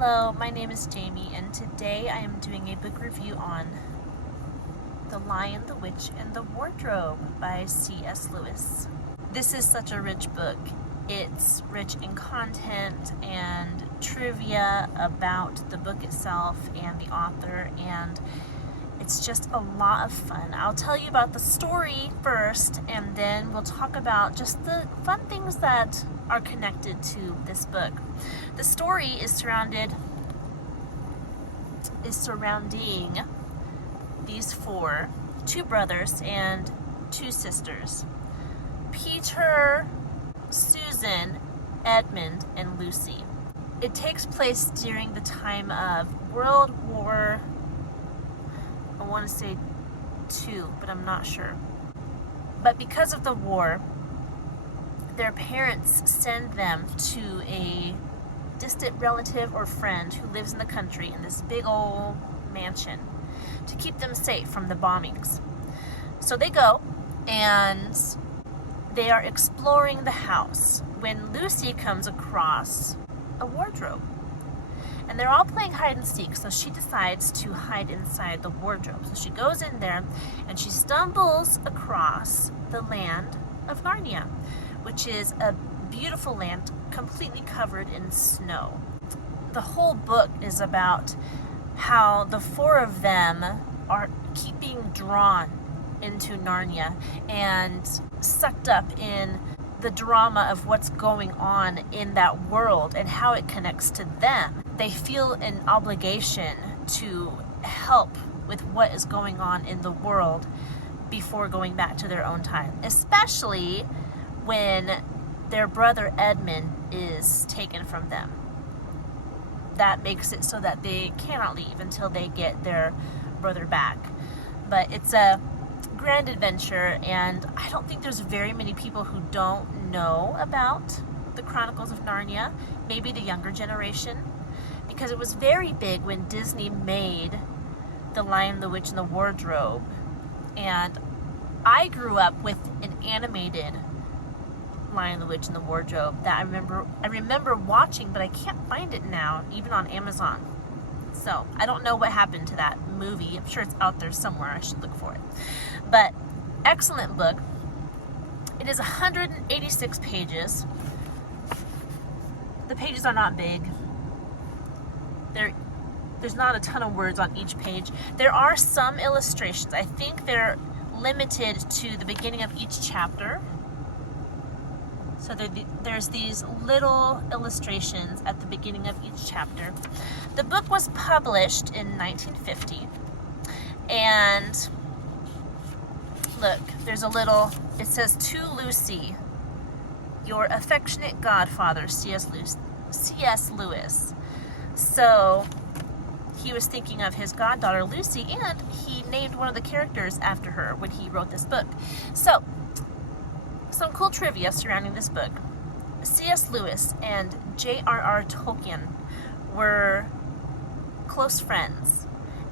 Hello, my name is Jamie, and today I am doing a book review on The Lion, the Witch, and the Wardrobe by C.S. Lewis. This is such a rich book. It's rich in content and trivia about the book itself and the author, and it's just a lot of fun. I'll tell you about the story first, and then we'll talk about just the fun things that are connected to this book. The story is surrounding these two brothers and two sisters, Peter, Susan, Edmund, and Lucy. It takes place during the time of World War, I want to say II, but I'm not sure. But because of the war, their parents send them to a distant relative or friend who lives in the country in this big old mansion to keep them safe from the bombings. So they go and they are exploring the house when Lucy comes across a wardrobe. And they're all playing hide and seek, so she decides to hide inside the wardrobe. So she goes in there and she stumbles across the land of Narnia, which is a beautiful land completely covered in snow. The whole book is about how the four of them are being drawn into Narnia and sucked up in the drama of what's going on in that world and how it connects to them. They feel an obligation to help with what is going on in the world before going back to their own time, especially when their brother Edmund is taken from them. That makes it so that they cannot leave until they get their brother back. But it's a grand adventure, and I don't think there's very many people who don't know about the Chronicles of Narnia, maybe the younger generation, because it was very big when Disney made The Lion, the Witch, and the Wardrobe. And I grew up with an animated Lion, the Witch, and the Wardrobe that I remember watching, but I can't find it now, even on Amazon. So I don't know what happened to that movie. I'm sure it's out there somewhere. I should look for it. But excellent book. It is 186 pages. The pages are not big. There's not a ton of words on each page. There are some illustrations. I think they're limited to the beginning of each chapter. So there's these little illustrations at the beginning of each chapter. The book was published in 1950. And look, it says, "To Lucy, your affectionate godfather, C.S. Lewis." So he was thinking of his goddaughter Lucy, and he named one of the characters after her when he wrote this book. So some cool trivia surrounding this book. C.S. Lewis and J.R.R. Tolkien were close friends,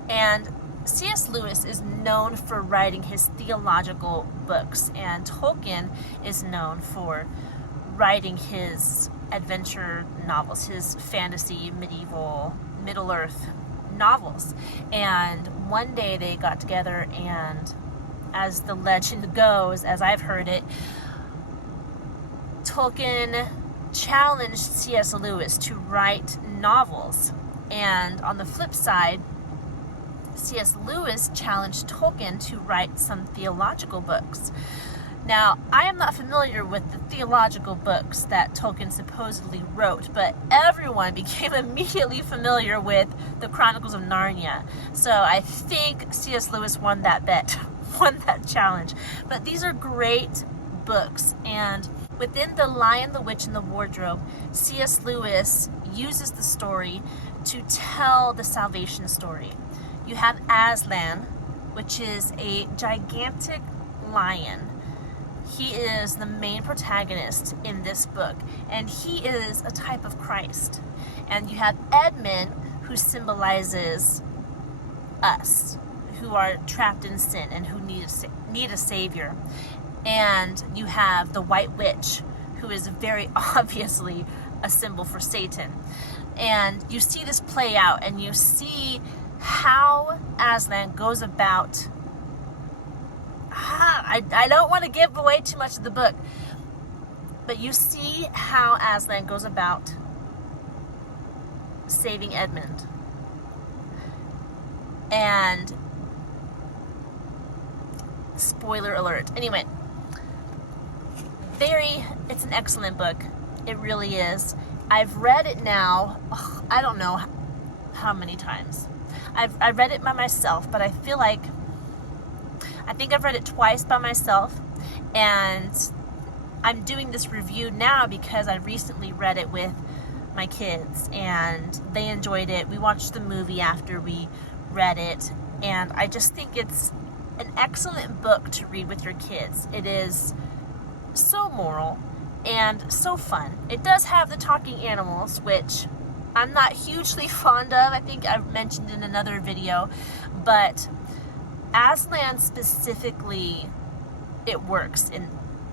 and C.S. Lewis is known for writing his theological books, and Tolkien is known for writing his adventure novels, his fantasy, medieval, Middle-earth novels. And one day they got together, and as the legend goes, as I've heard it, Tolkien challenged C.S. Lewis to write novels. And on the flip side, C.S. Lewis challenged Tolkien to write some theological books. Now, I am not familiar with the theological books that Tolkien supposedly wrote, but everyone became immediately familiar with the Chronicles of Narnia. So I think C.S. Lewis won that bet, won that challenge. But these are great books, and within The Lion, the Witch, and the Wardrobe, C.S. Lewis uses the story to tell the salvation story. You have Aslan, which is a gigantic lion. He is the main protagonist in this book, and he is a type of Christ. And you have Edmund, who symbolizes us, who are trapped in sin and who need a savior. And you have the White Witch, who is very obviously a symbol for Satan. And you see this play out, and you see how Aslan goes about. I don't want to give away too much of the book, but you see how Aslan goes about saving Edmund. And spoiler alert. Anyway, it's an excellent book. It really is. I've read it now, I don't know how many times. I've read it by myself, but I think I've read it twice by myself, and I'm doing this review now because I recently read it with my kids, and they enjoyed it. We watched the movie after we read it, and I just think it's an excellent book to read with your kids. It is so moral and so fun. It does have the talking animals, which I'm not hugely fond of. I think I've mentioned in another video, but Aslan specifically, it works in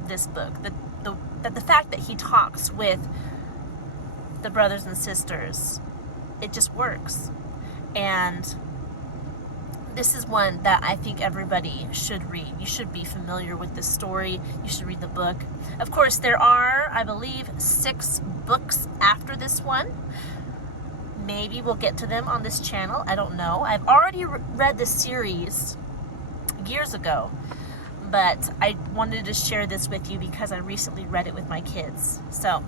this book. The fact that he talks with the brothers and sisters, it just works. And this is one that I think everybody should read. You should be familiar with this story. You should read the book. Of course, there are, I believe, 6 books after this one. Maybe we'll get to them on this channel. I don't know. I've already read the series years ago, but I wanted to share this with you because I recently read it with my kids. So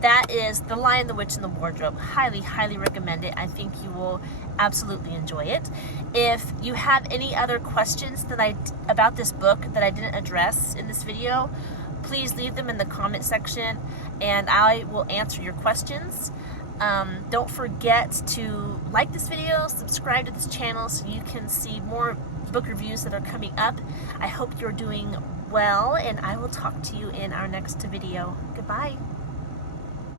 that is The Lion, the Witch, and the Wardrobe. Highly, highly recommend it. I think you will absolutely enjoy it. If you have any other questions about this book that I didn't address in this video, please leave them in the comment section and I will answer your questions. Don't forget to like this video, subscribe to this channel so you can see more book reviews that are coming up. I hope you're doing well, and I will talk to you in our next video. Goodbye.